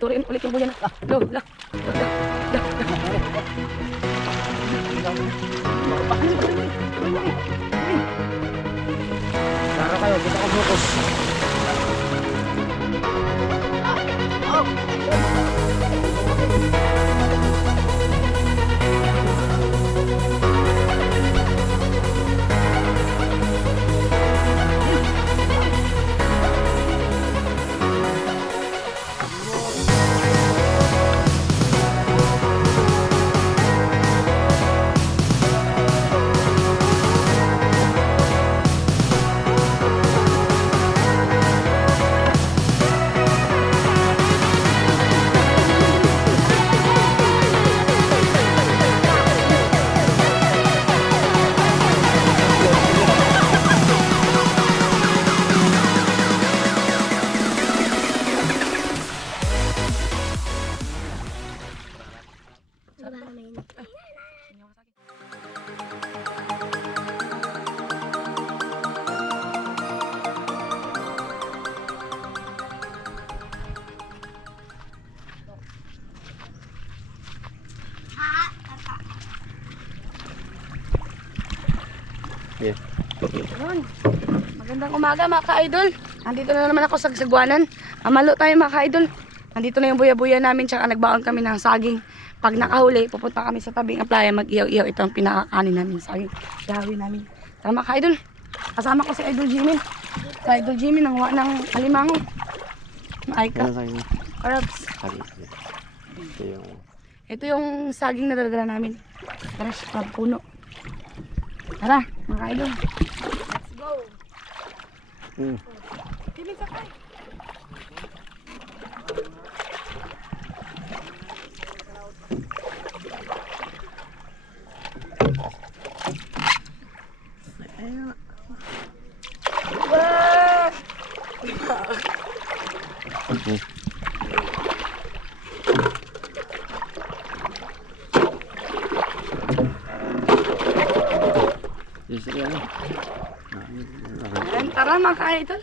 Iturin ulit yung buya na. Lo, la. Tara kayo, kita ko bukas. Yeah. Yun. Magandang umaga mga ka-idol. Nandito na naman ako sa sagwanan. Amalo tayo mga ka-idol. Nandito na yung buya-buya namin, tsaka nagbaon kami ng saging. Pag nakahuli, pupunta kami sa tabing playa, mag-iyaw-iyaw. Ito ang pinakakanin namin, saging. Gawin namin. Tara mga ka-idol. Kasama ko si Idol Jimmy. Sa Idol Jimmy, nangwa ng alimango. Maayka. Arabs. Ito yung saging na dala namin. Tara, sa puno. Tara, mga idol. Let's go. Timid sa kay. Ayun. Tara mga ka-idol.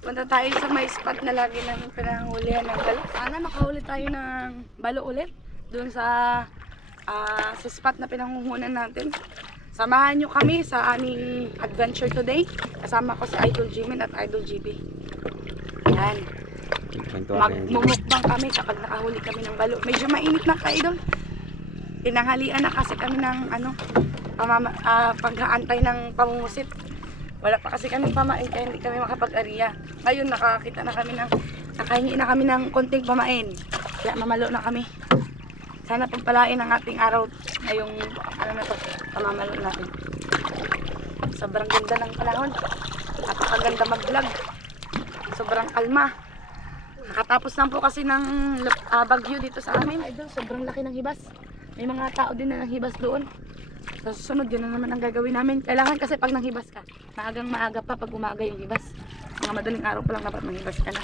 Punta tayo sa may spot na lagi namin pinahulihan ng balo. Sana makahuli tayo ng balo ulit. Doon sa spot na pinanguhunan natin. Samahan nyo kami sa aming adventure today. Kasama ko si Idol Jimin at Idol GB. Yan. Magmumukbang kami kapag nakahuli kami ng balo. Medyo mainit na ka-idol. Tinanghalian na kasi kami ng pag-aantay ng pamumusit. Wala pa kasi kami pamain kaya hindi kami makapag-ariya. Ngayon nakahingi na kami ng konting pamain. Kaya mamalo na kami. Sana pagpalain ang ating araw ngayong pamamalo natin. Sobrang ganda ng panahon. Napakaganda mag-vlog. Sobrang kalma. Nakatapos lang po kasi ng bagyo dito sa amin. Idol, sobrang laki ng hibas. May mga tao din na nanghibas doon. Sa susunod, yun na naman ang gagawin namin. Kailangan kasi pag nanghibas ka, maagang maaga pa pag umaga yung hibas. Mga madaling araw pa lang dapat manghibas ka na.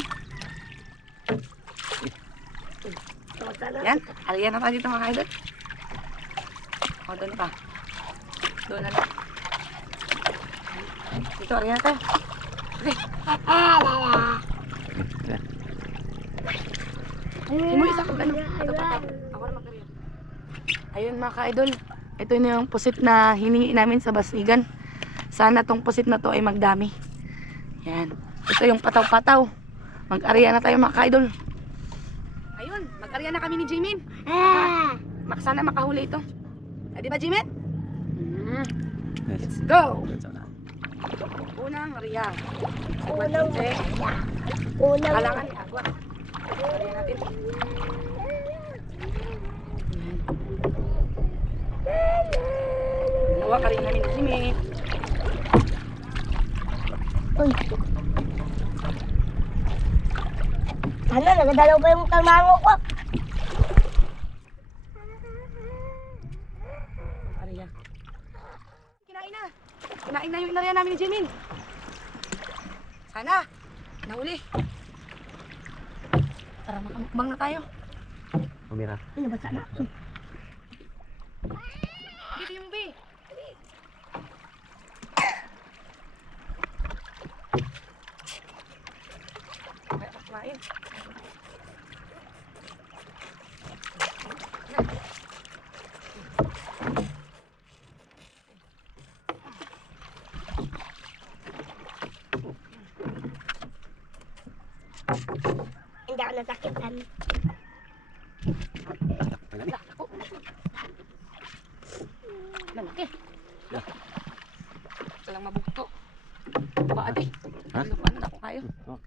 Yan, ariyan na tayo dito mga kaidol. O, doon pa. Doon na lang. Dito, ariyan na tayo. Okay. Hindi mo isa kung ano. Ako na mag-ariyan. Ayun mga kaidol. Ito na yung pusit na hiningi namin sa Basigan. Sana tong pusit na to ay magdami. Yan. Ito yung pataw-pataw. Mag-ariya na tayo mga ka-idol. Ayun, mag-ariya na kami ni Jimin. Sana makahuli ito. Di ba Jimin? Let's go! Unang ariya. Unang ariya. Kalangan ni Agwa. Ariya natin. Nawa ka rin namin ni Jimin. Uy. Ano, nagadalaw pa yung kalmango ko. Ariya. Kinain na. Kinain na yung inariya namin ni Jimin. Sana. Nahuli. Tara, makamukbang na tayo. Kumira. Ano ba sana? Dito yung B. Kumain. nasakitan. Wala, ako. Lalaki. Walang mabugto. Paadi. Ha? Ano na ako kayo? Oh.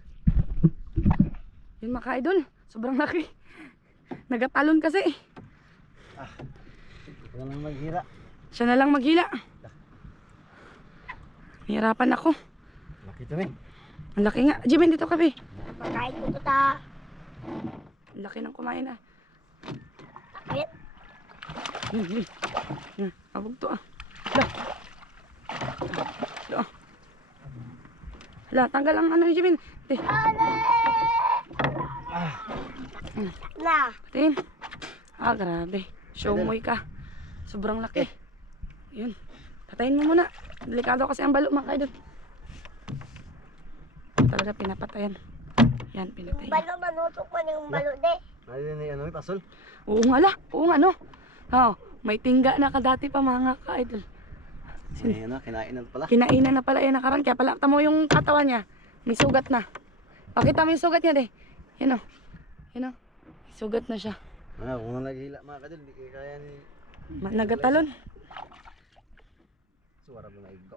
Yun mga ka-idol. Sobrang laki. Nagatalon kasi. Ikaw lang maghira. Siya na lang maghila. Hirapan ako. Laki ito eh. Ang laki nga. Jimin, dito ka, be. Pagkain ko ito ta. Ang laki ng kumain ah. Ayun. Abugto ah. Hala. Hala, tanggal ang ano ni Jimin. Na. Patin. Ah, grabe. Showmoy ka. Sobrang laki. Yun. Patayin mo muna. Delikado kasi ang balo mga kaidol. Talaga pinapatayan. Yan, pinatayan. Balo manutok man yung balo de. Ayun na ano, pasol. Oo nga la. Oo nga no. Oh, may tingga na ka dati pa mga ka-idol. Ay, ano, kinain na pala. Kinainan na pala yan nakaraan. Kaya pala, tamo yung katawan niya. May sugat na. Pakita mo yung sugat niya, de. Yan o. Yan o. May sugat na siya. Kung naghila mga kadol, hindi kayo kaya ni... Nagatalon. Suwara mo na igdo.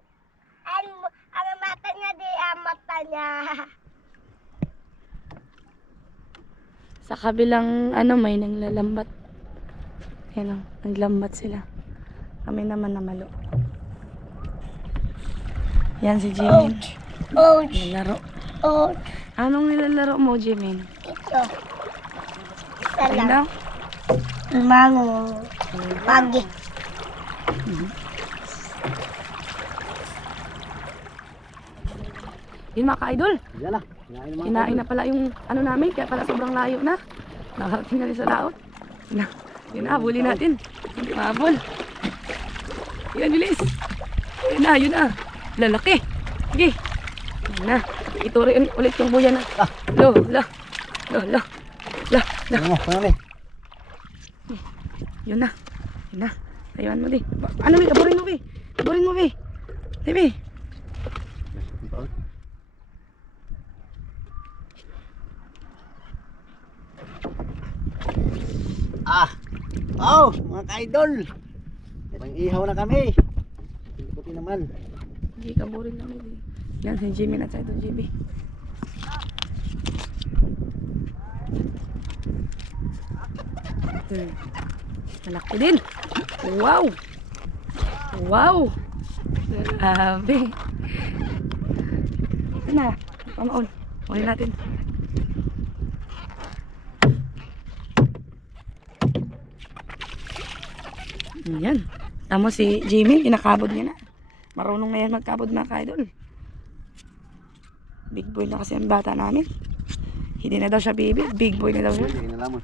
Ang mata niya di, ang mata niya. Sa kabilang ano, may nanglalambat. Yan o. Naglambat sila. Kami naman namalo. Yan si Jimin. Ouch. Nilalaro. Ouch. Anong nilalaro mo, Jimin? Ito. Isa Ayun lang. daw. Mango. Pagi. Yun mga ka-idol. Yan na. Kinain na mga Kinain na pala yung ano namin, kaya pala sobrang layo na. Nakarating na rin sa laot. Yun na, habulin natin. Hindi mahabol. Yan, bilis. Yun na. Lalaki. Sige. Yun na. Iturin ulit yung buya na. Lo. Ano mo, pangali. Yun na. Tayuan mo, di. Ano, bi? Aburin mo, bi. Di, bi. Mga ka-idol. Pang-ihaw na kami. Puti naman. Hindi ka boring na, bi. Yan, si Jimmy at sa ito, JB. Malaki din. Wow. Grabe. Ito na. Pamaon. Ulit natin. Yan. Tamo si Jimmy. Kinakabod niya na. Marunong na yan magkabod mga ka-idol. Big boy na kasi ang bata namin. Hindi na daw siya baby. Big boy na daw siya. Hindi na lamon.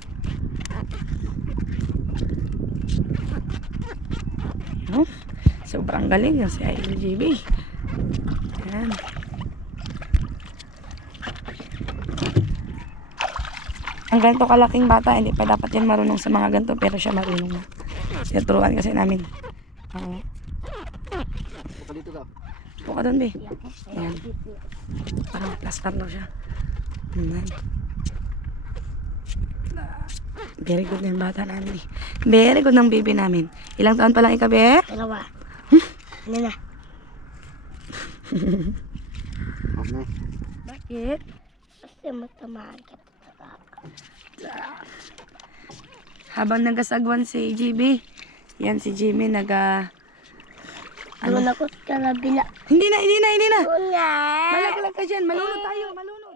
Sobrang galing yung si Idol JB. Yan. Ang ganito kalaking bata, hindi pa dapat yan marunong sa mga ganito, pero siya marunong na. Tinuturuan kasi namin. Baka dito ka. Buka doon, be. Yan. Parang plaster daw siya. Yan. Very good na yung bata namin. Very good ng baby namin. Ilang taon pa lang ikaw, be? Dalawa. Ano na? Okay. Bakit? Kasi matamaan ka. Habang nagasagwan si GB, yan si Jimmy Ano na ko sa kabila. Hindi na. Doon nga. Malaglag ka dyan. Malunod tayo. Malunod.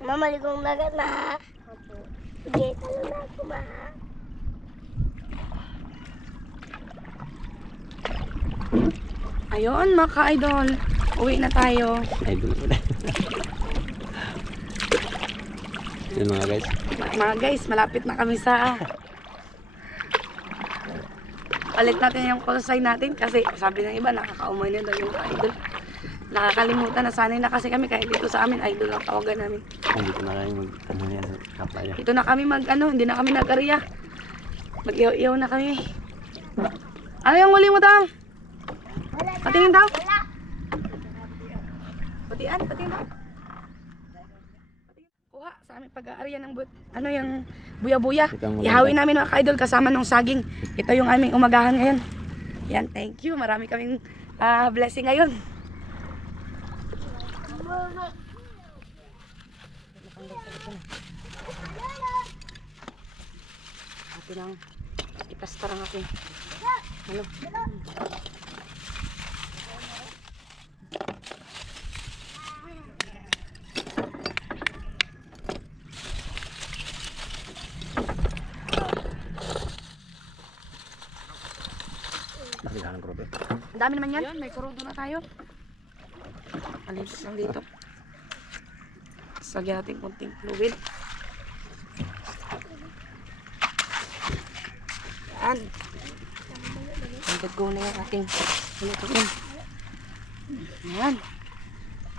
Mama, maligong dagat na. Sige, talo na ako, ma. Ayun, mga ka-idol. Uwi na tayo. Idol ko na. Yan mga guys. Mga guys, malapit na kami sa palit natin yung call sign natin kasi sabi ng iba nakakaumay na daw yung idol. Nakakalimutan na sanay na kasi kami kahit dito sa amin idol ang tawagan namin. Hindi ko na kayo mag-ano yan sa kaplaya. Dito na kami hindi na kami nag-area. Mag-iyaw-iyaw na kami. Ano yung huli mo daw? Wala. Patingin daw? Wala. butian, pati na. Kuha sa aming pag-aarya ng ano yung buya-buya. Ito ang maganda. Ihawin namin mga ka-idol kasama ng saging. Ito yung aming umagahan ngayon. Yan, thank you. Marami kaming blessing ngayon. Ate lang, ipasta lang aking ano. Nakita ng grupo. Ang dami naman yan. May kurudo na tayo. Alinis lang dito. Sagyan natin konting fluid. Yan. Hanggat ko na yung ating hinutuin. Yan.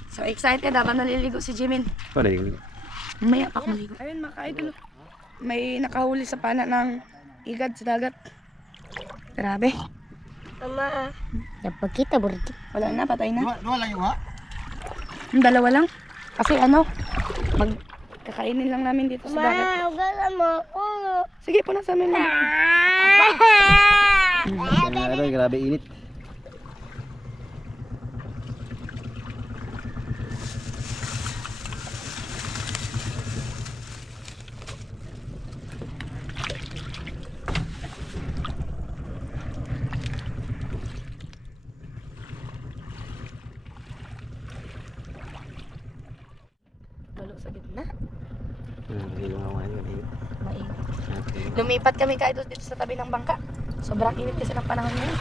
So excited habang naliligo si Jimin. Pwede yung Mamaya pa ako maligo. Ayun mga ka-idol. May nakahuli sa pana ng igad sa dagat. Grabe. Mama, dapat kita burdi. Wala na, patay na. Dua lang yung ha? Yung dalawa lang. Kasi ano, magkakainin lang namin dito sa dagat. Ma, gala mo ako. Sige, punasan mo na. Aray, grabe init. Lalo sa gitna. Mainit. Mainit. Lumipat kami kahit dito sa tabi ng bangka. Sobrang init kasi ng panahon ngayon.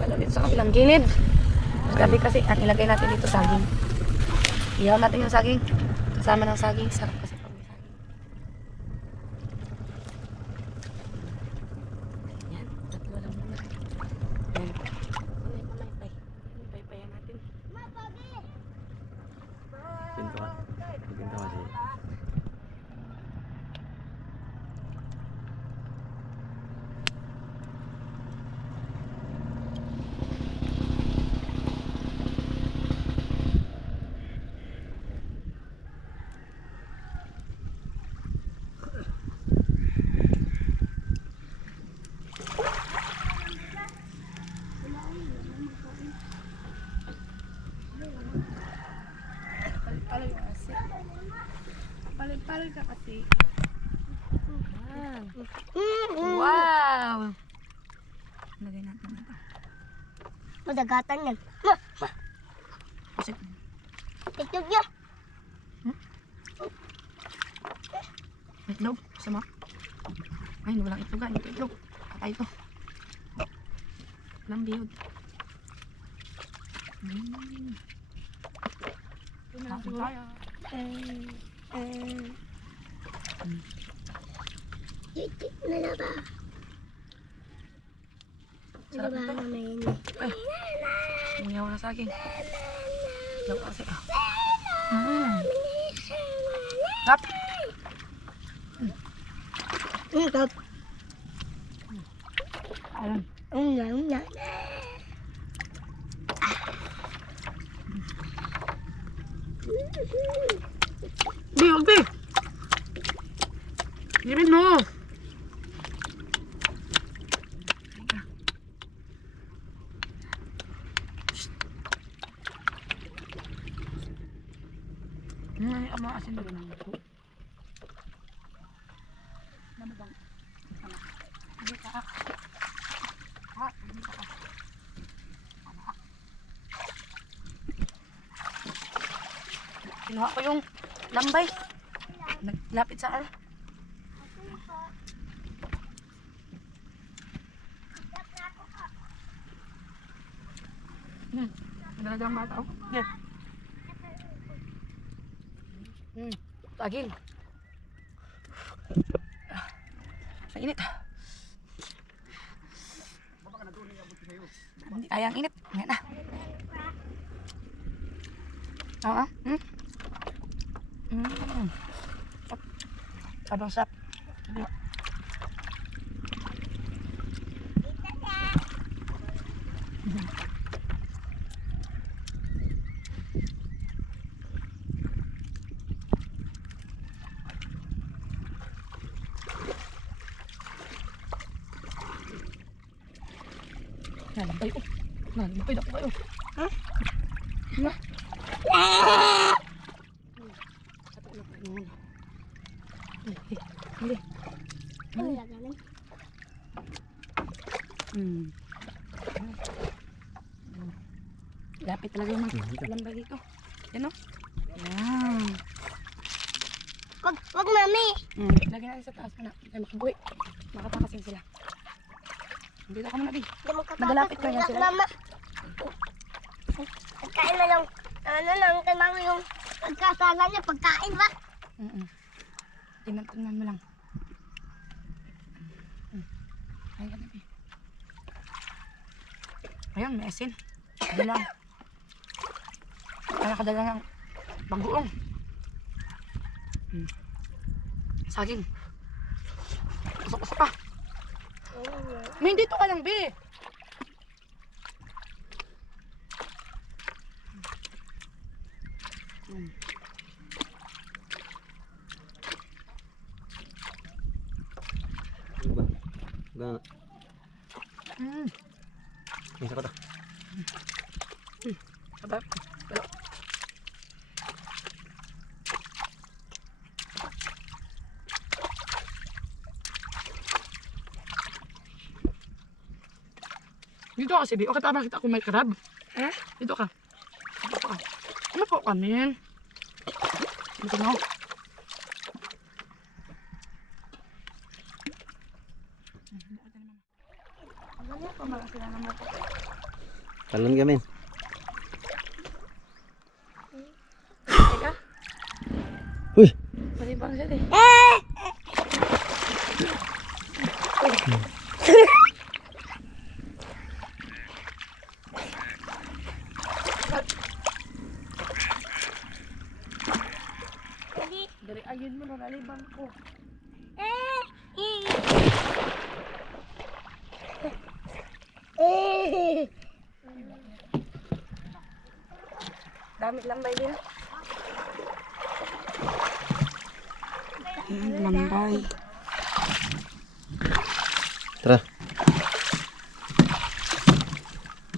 Lalo dito sa kabilang gilid. Sabi kasi, ang ilagay natin dito saging. Ihaw natin yung saging. Kasama ng saging. Sarap kasi pag may saging. Yan. Tatlo lang muna. Yan. Paypayan natin. Pinto ka. Pinto kasi. Palo yung asin. Palo ka kasi. Yan. Wow! Lagay natin ito. Madagatan yan. Ma, Kasi, itlog niya. itlog. Sama. Ay, walang itlog. Ito itlog. Patay ito. Walang biyod. Kain tayo. Nala ba? Sarap Nala ito. ba naman yun? Ay, umiyaw na sa akin. Iyaw kasi. Sarap. Kap. Ayun. Nga. Di, huwag di. Girin mo. Ay, ang mga asin na ganun. Ano bang? Hindi ka. Hindi ka. Kinuha ko yung lambay. Naglapit sa ano. Dala-dalang bata ako. Yan. Tagil. Sa init. Hindi kayang init. Yan na. Oo. Abang sap. Nalambay oh. Nalambay na ko kayo. Ha? Na. Sabi na kayo muna. Hindi. Ano gagawin? Lapit talaga yung lambay dito. Yan o. Yan. Wag mami. Lagyan natin sa taas na. Ay makabuhi. Makatakasin sila. Dito ka muna, Bi. Hindi mo kapapag. Madalapit lang yan sila. Mama. Pagkain na lang. Ano lang, kay mama yung pagkasala niya, pagkain ba? Tingnan mo lang. Ayan, Bi. Ayan, may asin. Kadala. Kaya kadala ng bagoong. Saging. Usok-usok pa. May dito ka lang, Bi. Ba? Gana. Isa ko to. Sabab. Dito kasi, Bi. O katama kita kung may crab. Ha? Dito ka. Dito ka. Ano po kami? Dito mo. Talon kami. Teka. Uy! Malibang siya eh. Dari ayun mo na nalibang ko. Dami lambay din. Lambay. Tara.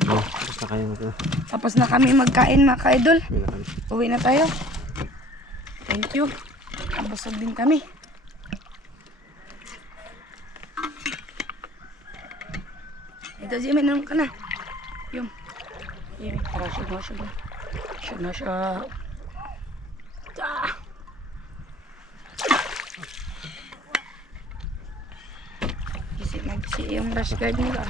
Oh, tapos na kayo mag Tapos na kami magkain mga ka-idol. Uwi na kami. Uwi na tayo. Thank you. Busog din kami. Ito, Jimmy, naman ka na. Yung. Jimmy, tara, shoot na, shoot na. Shoot na siya. Ah! Gisi yung rash guard nila.